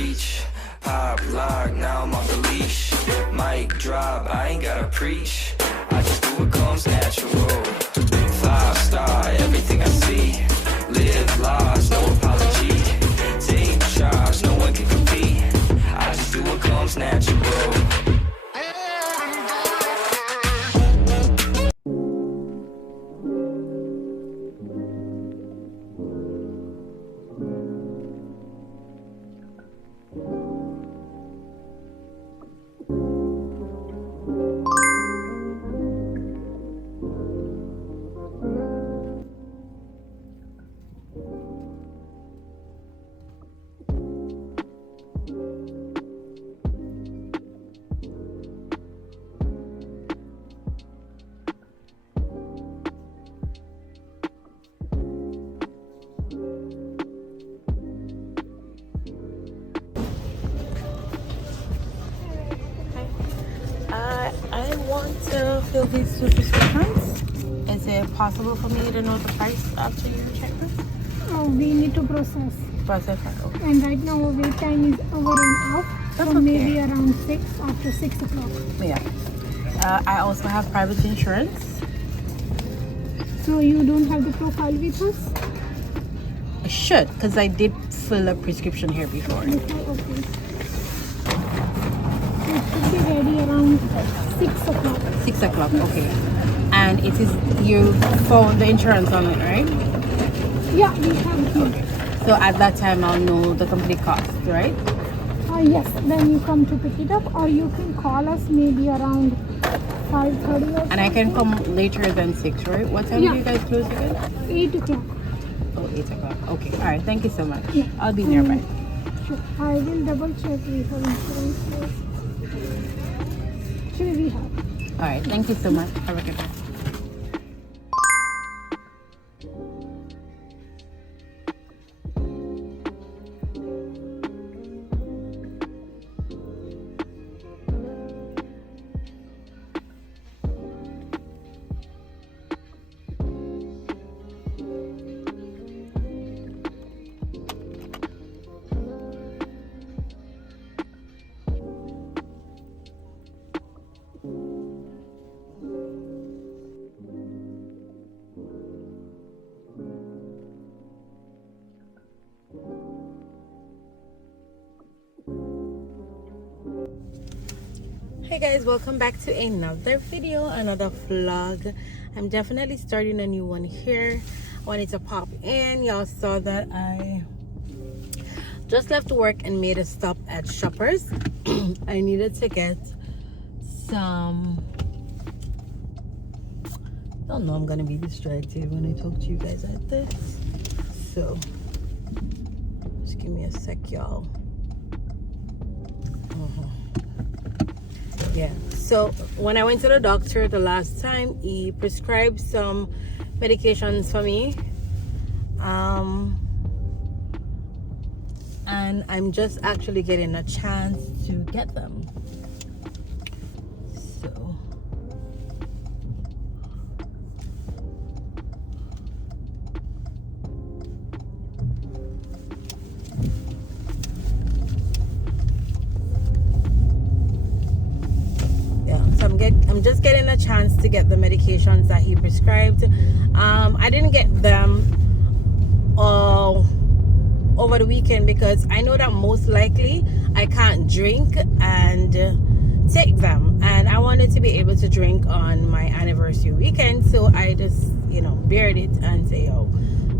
reach. Pop, lock, now I'm off the leash. Mic drop, I ain't gotta preach. I just do what comes natural. 5-star, everything I see. Live lost, no apology. Take charge, no one can compete. I just do what comes natural. I want to fill these 2 prescriptions. Is it possible for me to know the price after you check them? Oh, we need to process. Process it, okay. And right now our wait time is over and off. That's So okay. maybe around 6, after 6 o'clock. Yeah. I also have private insurance. So you don't have the profile with us? I should, because I did fill a prescription here before. Okay. So it should be ready around 6 o'clock. 6 o'clock, okay. And it is, you found the insurance on it, right? Yeah, we have here. Okay. So at that time I'll know the complete cost, right? Yes, then you come to pick it up, or you can call us maybe around 5:30 or And I can come later than 6, right? What time do you guys close again? 8 o'clock. Oh, 8 o'clock. Okay. All right. Thank you so much. Yeah. I'll be nearby. Sure. I will double check we have insurance here. Actually, we have. All right. Thank you so much. Have a good day. Hey guys, welcome back to another video, another vlog. I'm definitely starting a new one here. I wanted to pop in. Y'all saw that I just left work and made a stop at Shoppers. I needed to get some, I don't know, I'm gonna be distracted when I talk to you guys like this, so just give me a sec, y'all. Yeah, so when I went to the doctor the last time, he prescribed some medications for me, and I'm just actually getting a chance to get them. So I'm just getting a chance to get the medications that he prescribed. I didn't get them over the weekend because I know that most likely I can't drink and take them, and I wanted to be able to drink on my anniversary weekend, so I just, you know, bared it and say, oh,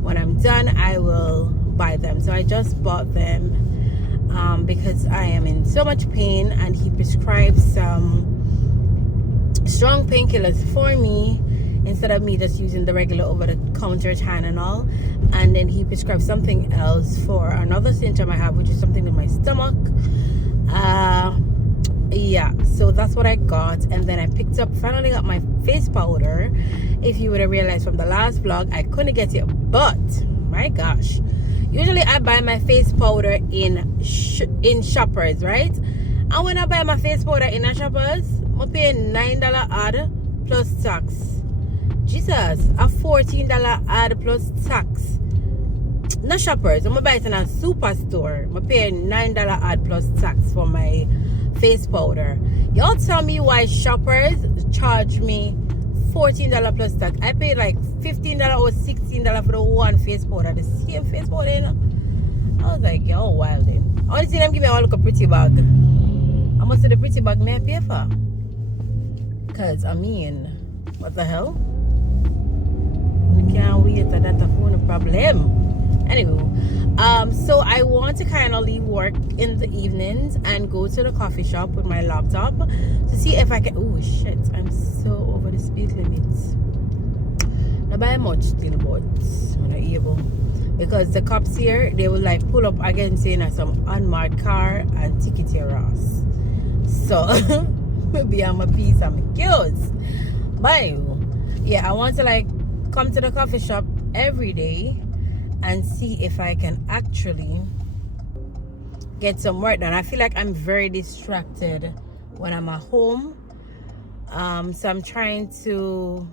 when I'm done I will buy them. So I just bought them because I am in so much pain, and he prescribed some strong painkillers for me instead of me just using the regular over-the-counter Tylenol. And then he prescribed something else for another symptom I have, which is something in my stomach. Yeah, so that's what I got. And then I finally got my face powder. If you would have realized from the last vlog, I couldn't get it, but my gosh, usually I buy my face powder in Shoppers, right? And when I buy my face powder in a Shoppers, I pay $9 odd plus tax. Jesus, a $14 odd plus tax no Shoppers. I'm buy it in a superstore. I'm paying $9 odd plus tax for my face powder. Y'all tell me why Shoppers charge me $14 plus tax. I paid like $15 or $16 for the one face powder. The same face powder, you know? I was like, yo, wilding. Only thing them give me a look a pretty bag. I must say the pretty bag may I pay for. Cause I mean, what the hell? We can't wait. That's a phone problem. Anyway, so I want to kind of leave work in the evenings and go to the coffee shop with my laptop to see if I can. Oh shit! I'm so over the speed limit. Not by much still, but I'm not able because the cops here they will like pull up again saying that some unmarked car and ticket your ass. So maybe I'm a piece of my kills. But yeah, I want to like come to the coffee shop every day and see if I can actually get some work done. I feel like I'm very distracted when I'm at home. So I'm trying to,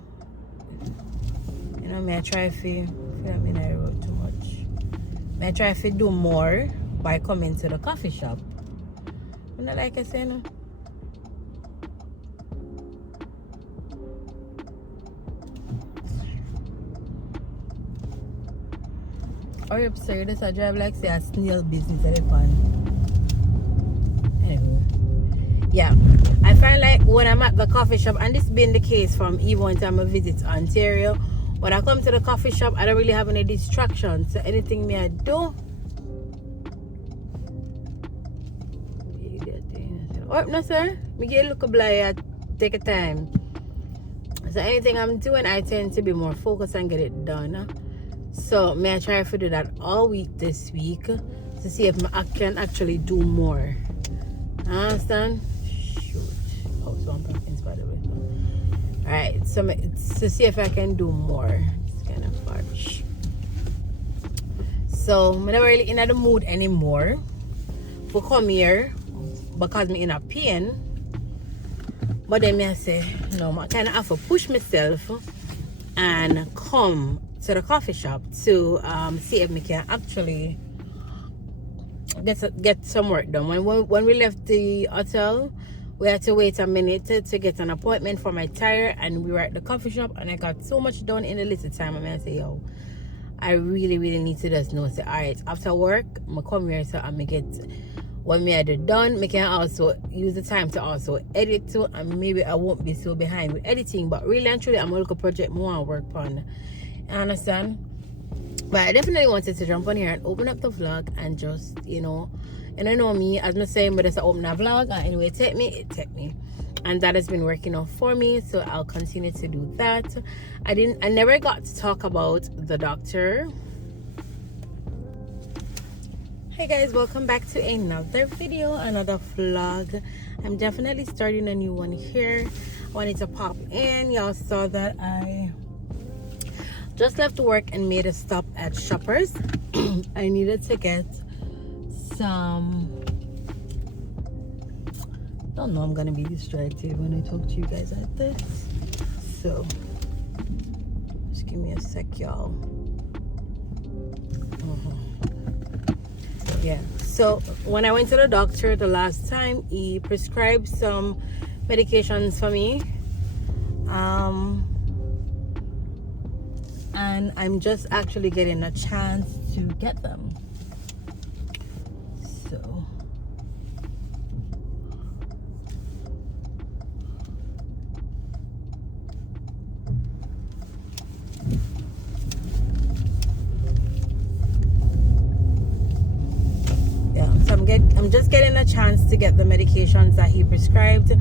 you know, may I try if I mean I wrote too much. May I try if I do more by coming to the coffee shop. You know, like I say, no. Or absurd, this I drive like say a snail business at the pan. Anyway, yeah, I find like when I'm at the coffee shop, and this been the case from even one time I visit Ontario, when I come to the coffee shop, I don't really have any distractions. So anything me I do, oh no sir, me get a look a blind, take a time. So anything I'm doing, I tend to be more focused and get it done. So may I try to do that all week this week to see if I can actually do more. Understand? Shoot. Oh, so I'm pumpkins by the way. Alright, so to see if I can do more. It's kind of fudge. So I'm not really in the mood anymore for come here because I'm in a pain. But then I say, no, I kind of have to push myself and come to the coffee shop to see if we can actually get some work done. When we left the hotel, we had to wait a minute to get an appointment for my tire, and we were at the coffee shop, and I got so much done in a little time. And I say, yo, I really need to just know. Say, all right, after work, I'm come here so I make it. When me had it done, I can also use the time to also edit too, and maybe I won't be so behind with editing. But really and truly, I'm gonna look a project more and work on. I understand, but I definitely wanted to jump on here and open up the vlog and just, you know, and I know me, as I'm saying, but it's an open a vlog, and anyway, it take me, and that has been working out for me, so I'll continue to do that. I never got to talk about the doctor. Hey guys, welcome back to another video, another vlog. I'm definitely starting a new one here. I wanted to pop in. Y'all saw that I just left work and made a stop at Shoppers. I needed to get some, don't know, I'm gonna be distracted when I talk to you guys like this, so just give me a sec, y'all. Yeah, so when I went to the doctor the last time, he prescribed some medications for me, and I'm just actually getting a chance to get them. So yeah, so I'm just getting a chance to get the medications that he prescribed.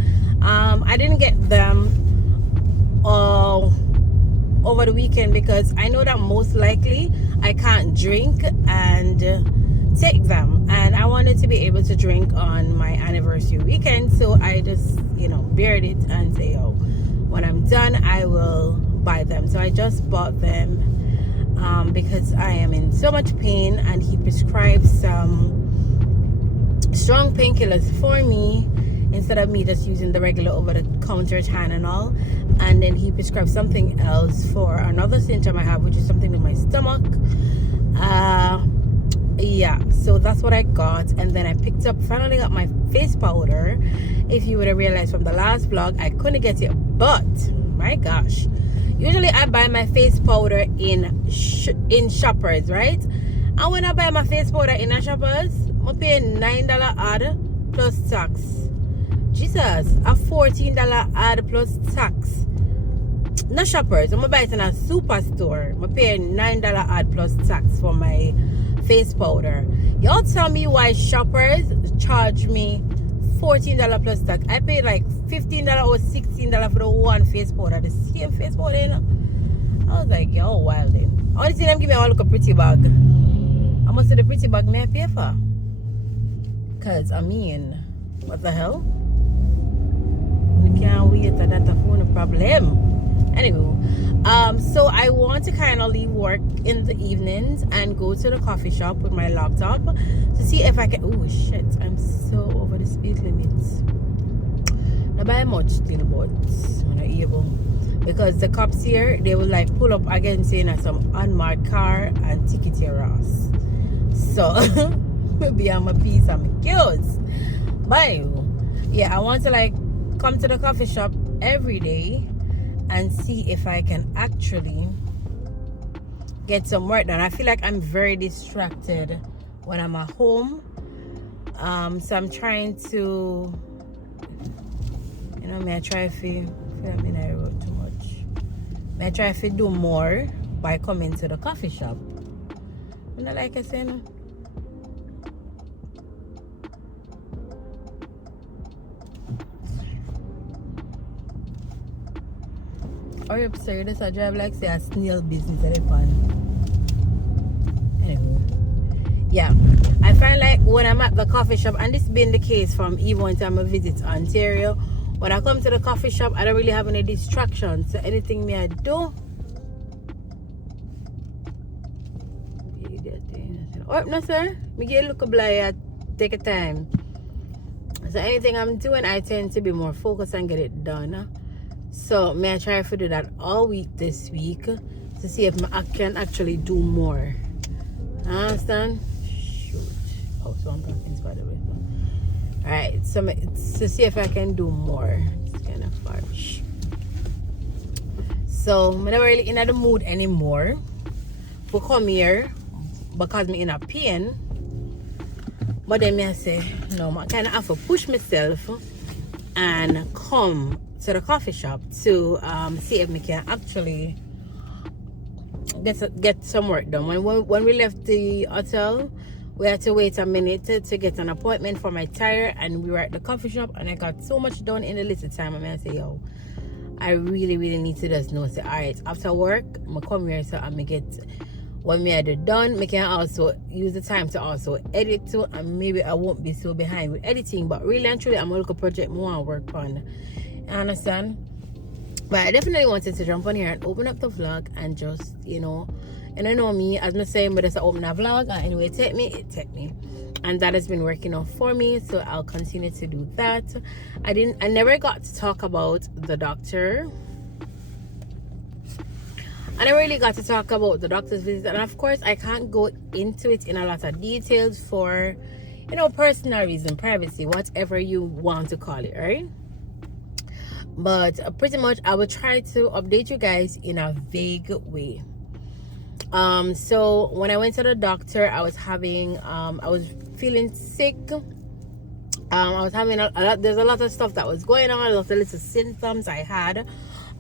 I didn't get them all over the weekend because I know that most likely I can't drink and take them, and I wanted to be able to drink on my anniversary weekend, so I just, you know, bared it and say, oh, when I'm done I will buy them. So I just bought them because I am in so much pain, and he prescribed some strong painkillers for me instead of me just using the regular over-the-counter Tylenol. And then he prescribed something else for another symptom I have, which is something in my stomach. Yeah, so that's what I got. And then I finally got my face powder. If you would have realized from the last vlog, I couldn't get it, but my gosh, usually I buy my face powder in Shoppers, right? And when I buy my face powder in a Shoppers, I'm paying $9 odd plus tax. Jesus, a $14 odd plus tax. No Shoppers, I'm gonna buy it in a superstore. I'm paying $9 odd plus tax for my face powder. Y'all tell me why Shoppers charge me $14 plus tax. I paid like $15 or $16 for the one face powder, the same face powder, you know? I was like, yo, wilding. Only thing them give me a look a pretty bag. I must say the pretty bag may I pay for. Cause I mean, what the hell? You can't wait, that's a phone problem. Anyway, so I want to kind of leave work in the evenings and go to the coffee shop with my laptop to see if I can. Oh shit, I'm so over the speed limits. Not by much still, but I'm not able, because the cops here, they will like pull up again saying that some unmarked car and ticket your ass. So maybe I'm a piece of my kills. But yeah, I want to like come to the coffee shop every day and see if I can actually get some work done. I feel like I'm very distracted when I'm at home. So I'm trying to, you know, may I try if I mean I wrote too much. May I try if I do more by coming to the coffee shop. You know, like I said, no? Or you're serious, I drive like say a snail business at the pan. Anyway, yeah, I find like when I'm at the coffee shop, and this has been the case from even one time I visit Ontario, when I come to the coffee shop, I don't really have any distractions. So anything me I do, oh no sir, me get a look a blind, take a time. So anything I'm doing, I tend to be more focused and get it done. So may I try to do that all week this week to see if I can actually do more. Understand? Shoot. Oh, so I'm talking by the way. Alright, so to see if I can do more. It's kind of harsh. So I'm not really in the mood anymore to come here because I'm in a pain. But then I say, no, I kind of have to push myself and come to the coffee shop to see if we can actually get some work done. When we left the hotel, we had to wait a minute to get an appointment for my tire, and we were at the coffee shop, and I got so much done in a little time. I say, yo, I really need to just know, say, all right, after work I'm gonna come here so I'm gonna get what me had done. Me can also use the time to also edit too, and maybe I won't be so behind with editing, but really and truly I'm gonna look a project more and work on. You understand? But I definitely wanted to jump on here and open up the vlog and just, you know, and I know me, as I'm saying, but it's an open a vlog, and anyway, it take me, and that has been working out for me, so I'll continue to do that. I never got to talk about the doctor. I never really got to talk about the doctor's visit, and of course I can't go into it in a lot of details for, you know, personal reason, privacy, whatever you want to call it, right? But pretty much I will try to update you guys in a vague way. So when I went to the doctor, I was feeling sick. I was having a lot, there's a lot of stuff that was going on, a lot of little symptoms I had.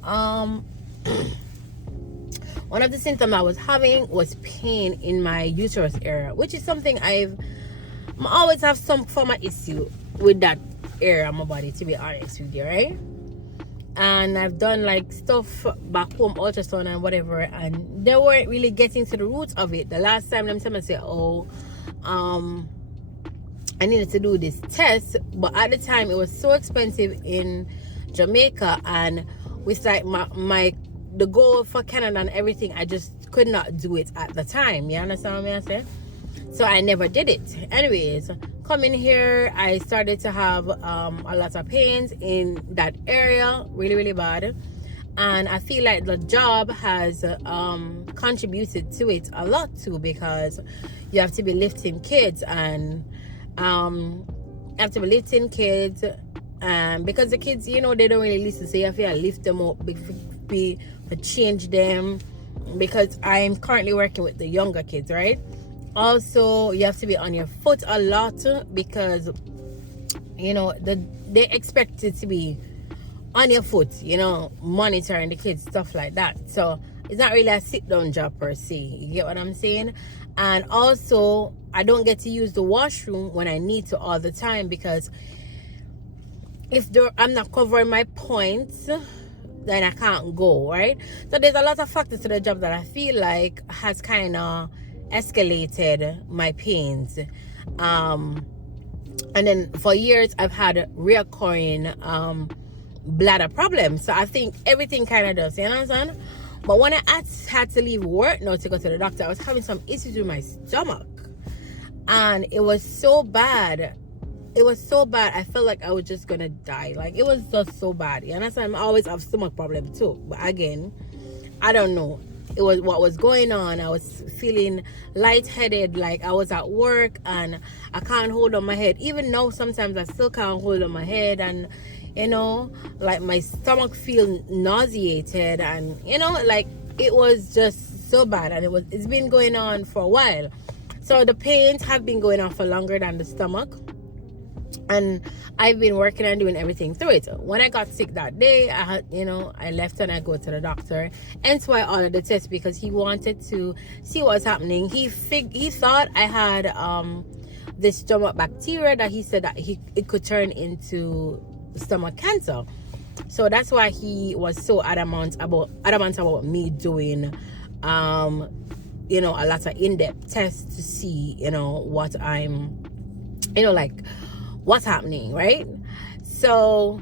One of the symptoms I was having was pain in my uterus area, which is something I always have some form of issue with that area of my body, to be honest with you, right? And I've done like stuff back home, ultrasound and whatever, and they weren't really getting to the roots of it. The last time them said, oh, I needed to do this test, but at the time it was so expensive in Jamaica, and with like the goal for Canada and everything, I just could not do it at the time. You understand what I say? So I never did it. Anyways, coming here, I started to have a lot of pains in that area, really bad, and I feel like the job has contributed to it a lot too, because you have to be lifting kids, and because the kids, you know, they don't really listen, so you have to lift them up, be change them, because I'm currently working with the younger kids, right? Also, you have to be on your foot a lot, because you know they expect it to be on your foot, you know, monitoring the kids, stuff like that. So it's not really a sit down job per se, you get what I'm saying? And also, I don't get to use the washroom when I need to all the time, because if I'm not covering my points, then I can't go, right? So there's a lot of factors to the job that I feel like has kind of escalated my pains. And then for years I've had reoccurring bladder problems. So I think everything kind of does, you understand? But when I had to leave work now to go to the doctor, I was having some issues with my stomach, and it was so bad. It was so bad, I felt like I was just gonna die. Like, it was just so bad, you understand? I always have stomach problems too, but again, I don't know. It was what was going on. I was feeling lightheaded, like I was at work and I can't hold on my head. Even now, sometimes I still can't hold on my head, and you know, like my stomach feels nauseated, and you know, like it was just so bad, and it's been going on for a while. So the pains have been going on for longer than the stomach, and I've been working and doing everything through it. When I got sick that day, I left and I go to the doctor. Hence why all of the tests, because he wanted to see what's happening. He thought I had this stomach bacteria that he said that it could turn into stomach cancer. So that's why he was so adamant about me doing a lot of in-depth tests to see, what I'm, what's happening, right? So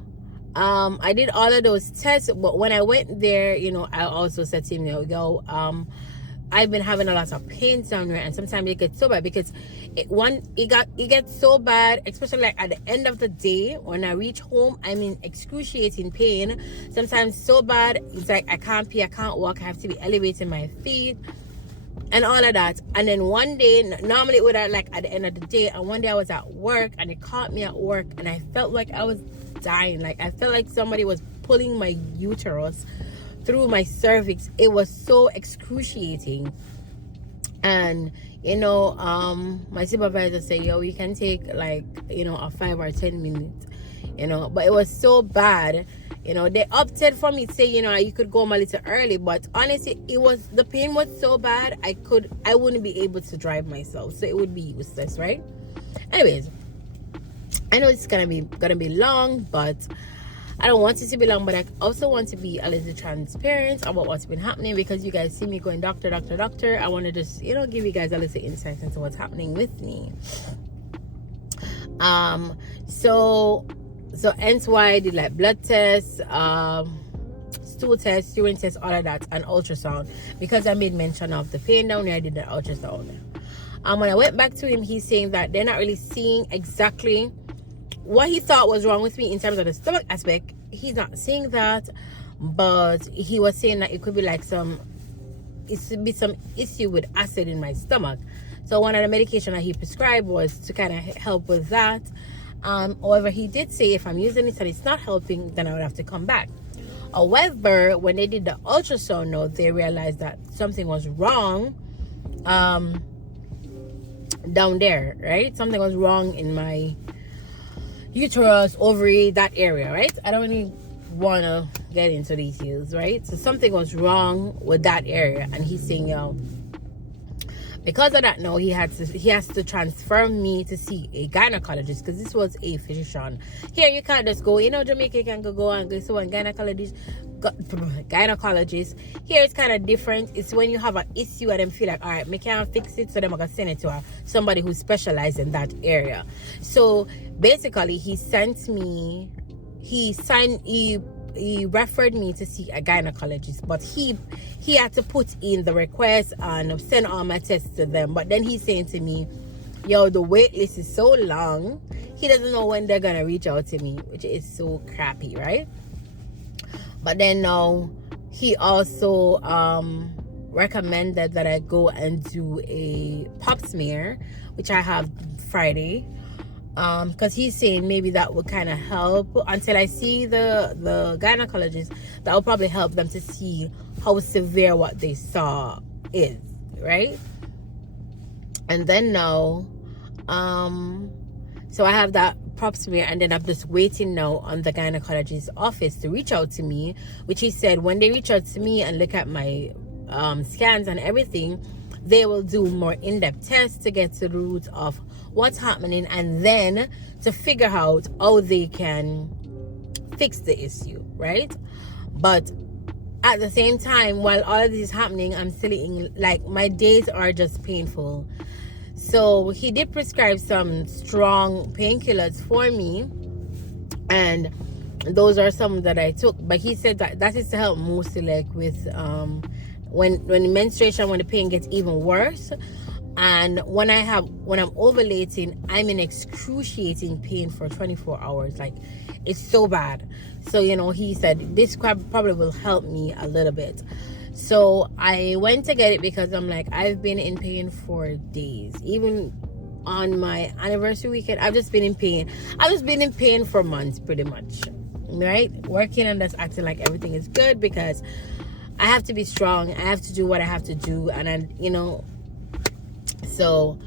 I did all of those tests, but when I went there, I also said to him, I've been having a lot of pains down there, and sometimes it gets so bad, because it gets so bad, especially like at the end of the day when I reach home. I'm in excruciating pain, sometimes so bad it's like I can't pee, I can't walk, I have to be elevating my feet and all of that. And then one day, normally it would have like at the end of the day, and one day I was at work and it caught me at work, and I felt like I was dying. Like I felt like somebody was pulling my uterus through my cervix. It was so excruciating. And my supervisor said, you can take like a 5 or 10 minutes, but it was so bad. They opted for me to say, you could go home a little early, but honestly, the pain was so bad, I wouldn't be able to drive myself, so it would be useless, right? Anyways, I know it's gonna be long, but I don't want it to be long, but I also want to be a little transparent about what's been happening, because you guys see me going doctor. I want to just, give you guys a little insight into what's happening with me. So hence why I did like blood tests, stool tests, urine tests, all of that, and ultrasound, because I made mention of the pain down there. I did the ultrasound. When I went back to him, he's saying that they're not really seeing exactly what he thought was wrong with me in terms of the stomach aspect. He's not saying that, but he was saying that it could be like some issue with acid in my stomach. So one of the medication that he prescribed was to kind of help with that. However, he did say if I'm using it and it's not helping, then I would have to come back. However, when they did the ultrasound note, they realized that something was wrong down there, right? Something was wrong in my uterus, ovary, that area, right? I don't really want to get into details, right? So something was wrong with that area, and he's saying, because of that, no, he has to transfer me to see a gynecologist, because this was a physician. Here, you can't just go, Jamaica, you can go and go to one gynecologist. Here, it's kind of different. It's when you have an issue and them feel like, all right, me can't fix it, so them are gonna send it to somebody who specializes in that area. So basically, he referred me to see a gynecologist, but he had to put in the request and send all my tests to them. But then he's saying to me, the wait list is so long, he doesn't know when they're gonna reach out to me, which is so crappy, right? But then now he also recommended that I go and do a pap smear, which I have Friday, because he's saying maybe that would kind of help until I see the gynecologist. That will probably help them to see how severe what they saw is, right? And then now, so I have that pap smear, and then I'm just waiting now on the gynecologist's office to reach out to me, which he said when they reach out to me and look at my scans and everything, they will do more in-depth tests to get to the root of what's happening, and then to figure out how they can fix the issue, right? But at the same time, while all of this is happening, I'm still eating, like, my days are just painful. So he did prescribe some strong painkillers for me, and those are some that I took. But he said that is to help mostly like with when the menstruation, when the pain gets even worse, and when I'm ovulating, I'm in excruciating pain for 24 hours. Like, it's so bad. So, you know, he said this probably will help me a little bit. So I went to get it because I'm like, I've been in pain for days. Even on my anniversary weekend, I've just been in pain. I've just been in pain for months, pretty much, right? Working on this, acting like everything is good, because I have to be strong. I have to do what I have to do. And I, you know, so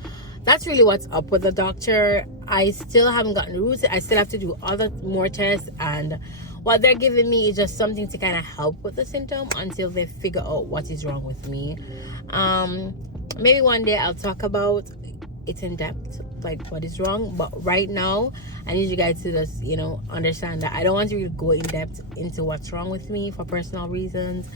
that's really what's up with the doctor. I still haven't gotten roots. I still have to do more tests, and what they're giving me is just something to kind of help with the symptom until they figure out what is wrong with me. Maybe one day I'll talk about it in depth, like what is wrong. But right now, I need you guys to just, you know, understand that I don't want to really go in depth into what's wrong with me for personal reasons.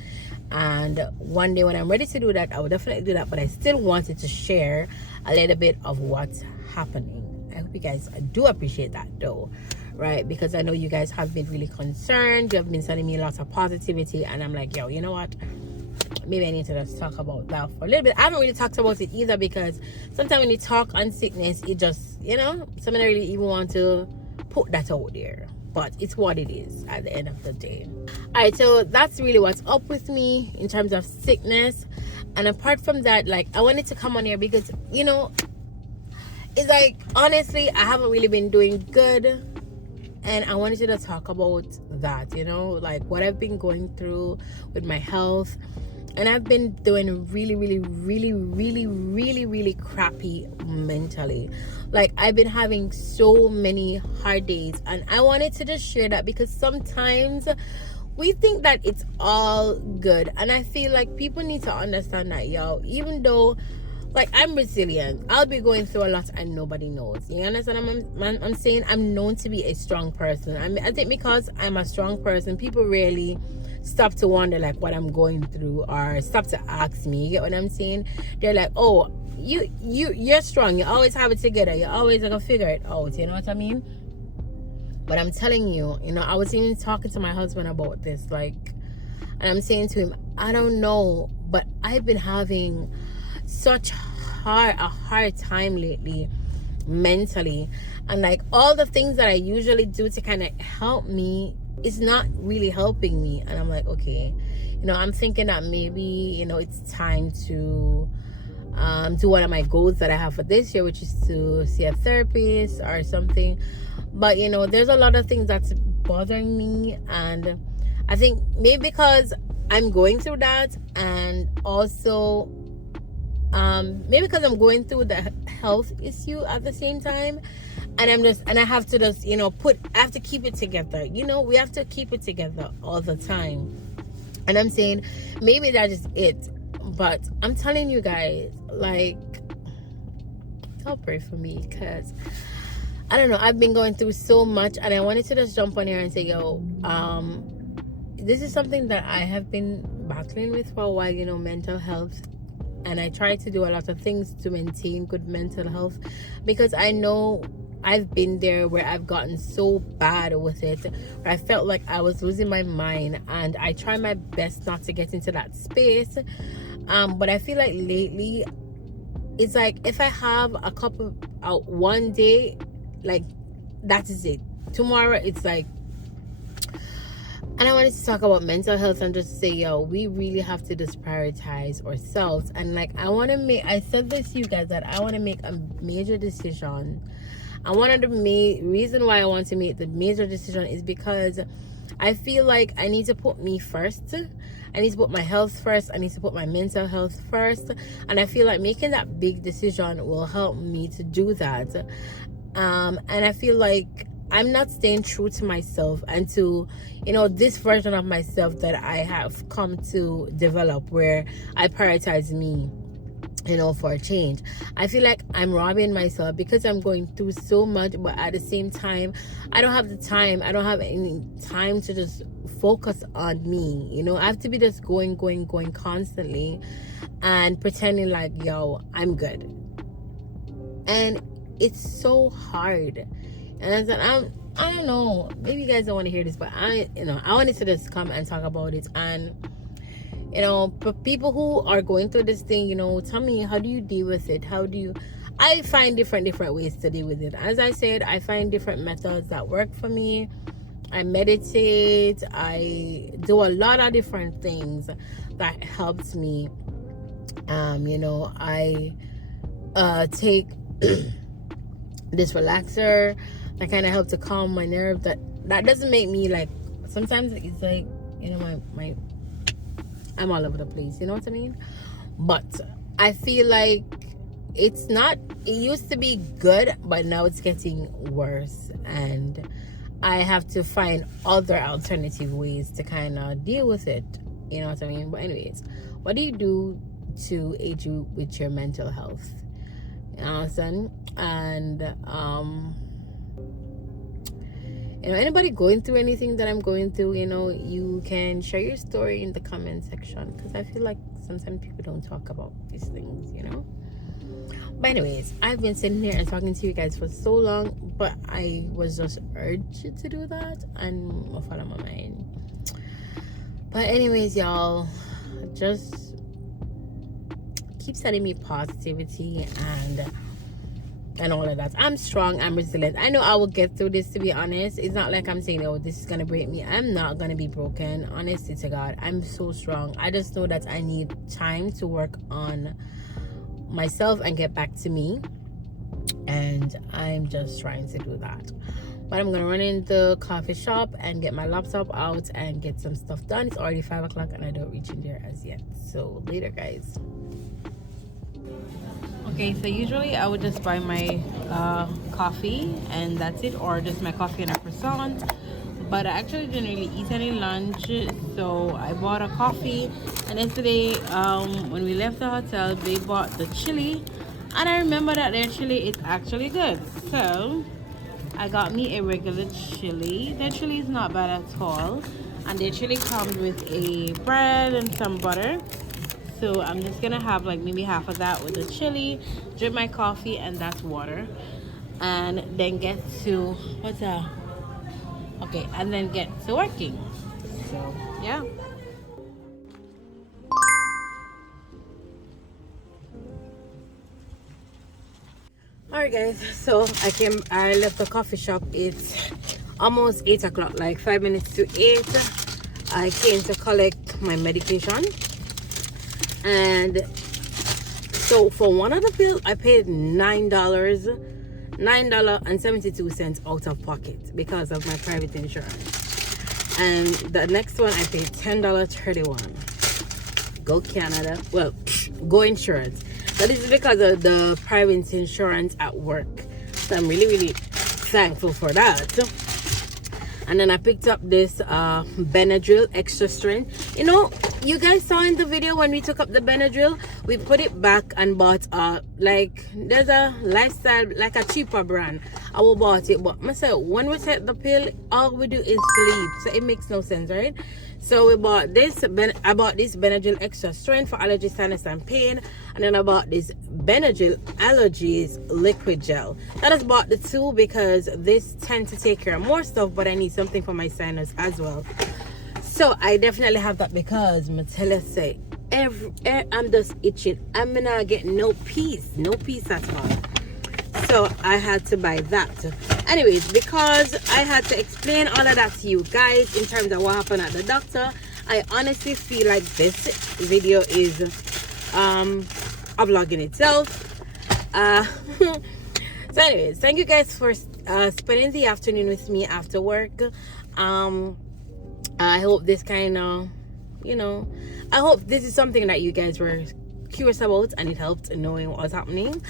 And one day when I'm ready to do that, I will definitely do that. But I still wanted to share a little bit of what's happening. I hope you guys do appreciate that, though, right? Because I know you guys have been really concerned. You have been sending me lots of positivity, and I'm like, yo, you know what? Maybe I need to just talk about that for a little bit. I haven't really talked about it either, because sometimes when you talk on sickness, it just, you know, some don't really even want to put that out there. But it's what it is at the end of the day. All right, so that's really what's up with me in terms of sickness. And apart from that, like, I wanted to come on here because, you know, it's like, honestly, I haven't really been doing good, and I wanted to talk about that, you know, like what I've been going through with my health. And I've been doing really, really, really, really, really, really crappy mentally. Like, I've been having so many hard days, and I wanted to just share that, because sometimes we think that it's all good, and I feel like people need to understand that, yo, even though, like, I'm resilient, I'll be going through a lot and nobody knows. You understand? I'm saying I'm known to be a strong person. I think because I'm a strong person, people really stop to wonder like what I'm going through, or stop to ask me. You get what I'm saying? They're like, oh, you're strong. You always have it together. You always gonna figure it out. You know what I mean? But I'm telling you, you know, I was even talking to my husband about this, like, and I'm saying to him, I don't know, but I've been having such a hard time lately mentally, and like all the things that I usually do to kind of help me is not really helping me. And I'm like, okay, you know, I'm thinking that maybe, you know, it's time to do one of my goals that I have for this year, which is to see a therapist or something. But, you know, there's a lot of things that's bothering me, and I think maybe because I'm going through that, and also maybe because I'm going through the health issue at the same time, and I have to just, you know, I have to keep it together. You know, we have to keep it together all the time. And I'm saying maybe that is it. But I'm telling you guys, like, y'all pray for me, because I don't know, I've been going through so much, and I wanted to just jump on here and say, yo, this is something that I have been battling with for a while, you know, mental health. And I try to do a lot of things to maintain good mental health, because I know I've been there where I've gotten so bad with it, where I felt like I was losing my mind, and I try my best not to get into that space. But I feel like lately, it's like if I have a couple out one day, like, that is it. Tomorrow, it's like, And I wanted to talk about mental health and just say, yo, we really have to just prioritize ourselves. And like, I said this to you guys, that I want to make a major decision. And one of the reason why I want to make the major decision is because I feel like I need to put me first. I need to put my health first. I need to put my mental health first. And I feel like making that big decision will help me to do that. And I feel like I'm not staying true to myself and to, this version of myself that I have come to develop, where I prioritize me, for a change. I feel like I'm robbing myself because I'm going through so much, but at the same time, I don't have the time. I don't have any time to just focus on me. I have to be just going constantly and pretending like, yo, I'm good. And it's so hard. And I said, I don't know, maybe you guys don't want to hear this, but I wanted to just come and talk about it. And for people who are going through this thing, tell me, how do you deal with it? I find different ways to deal with it. As I said, I find different methods that work for me. I meditate. I do a lot of different things that helps me. I take this relaxer that kind of helps to calm my nerves. That doesn't make me like, sometimes it's like, my I'm all over the place, you know what I mean? But I feel like it used to be good, but now it's getting worse, and I have to find other alternative ways to kind of deal with it, you know what I mean? But anyways, what do you do to aid you with your mental health? You know what I'm saying? And anybody going through anything that I'm going through, you can share your story in the comment section, because I feel like sometimes people don't talk about these things, But anyways, I've been sitting here and talking to you guys for so long, but I was just urged to do that, and I follow my mind. But anyways, y'all, just keep sending me positivity and all of that. I'm strong, I'm resilient. I know I will get through this, to be honest. It's not like I'm saying, oh, this is gonna break me. I'm not gonna be broken, honestly to God. I'm so strong. I just know that I need time to work on myself and get back to me, and I'm just trying to do that. But I'm gonna run in the coffee shop and get my laptop out and get some stuff done. It's already 5 o'clock and I don't reach in there as yet. So later, guys. Okay, so usually I would just buy my coffee and that's it, or just my coffee and a croissant. But I actually didn't really eat any lunch, so I bought a coffee. And yesterday, when we left the hotel, they bought the chili, and I remember that their chili is actually good. So I got me a regular chili. Their chili is not bad at all, and their chili comes with a bread and some butter. So I'm just gonna have like maybe half of that with the chili, drink my coffee, and that's water, and then get to and then get to working. So yeah. Alright guys, so I left the coffee shop. It's almost 8 o'clock, like 5 minutes to 8. I came to collect my medication. And so for one of the pills, I paid $9.72 out of pocket because of my private insurance. And the next one, I paid $10.31. Go Canada. Well, go insurance. So this is because of the private insurance at work. So I'm really, really thankful for that. And then I picked up this Benadryl extra strength. You guys saw in the video when we took up the Benadryl, we put it back and bought there's a lifestyle, like a cheaper brand. I will bought it, but myself, when we take the pill, all we do is sleep, so it makes no sense, right? So we bought this. I bought this Benadryl extra strength for allergy, sinus, and pain, and then I bought this Benadryl allergies liquid gel. I just bought the two because this tends to take care of more stuff, but I need something for my sinus as well. So I definitely have that because Matella say I'm just itching. I'm not getting no peace at all. So I had to buy that. Anyways, because I had to explain all of that to you guys in terms of what happened at the doctor, I honestly feel like this video is a vlog in itself. So anyways, thank you guys for spending the afternoon with me after work. I hope this kind of, I hope this is something that you guys were curious about and it helped knowing what was happening.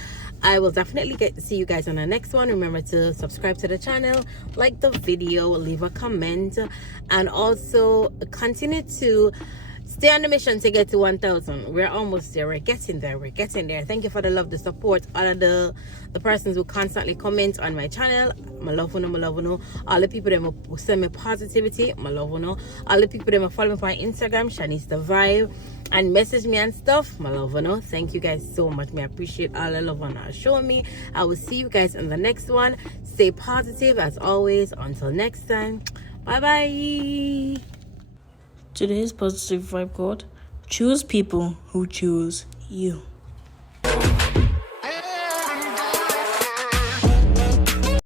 I will definitely get to see you guys on the next one. Remember to subscribe to the channel, like the video, leave a comment, and also continue to stay on the mission to get to 1,000. We're almost there. We're getting there. Thank you for the love, the support, all of the persons who constantly comment on my channel. My love, all the people that will send me positivity, my love, all the people that will follow me on Instagram, ShaniceTheV.I.B.E, and message me and stuff, my love, thank you guys so much. I appreciate all the love and show me. I will see you guys in the next one. Stay positive as always. Until next time, bye bye. Today's positive vibe quote: choose people who choose you.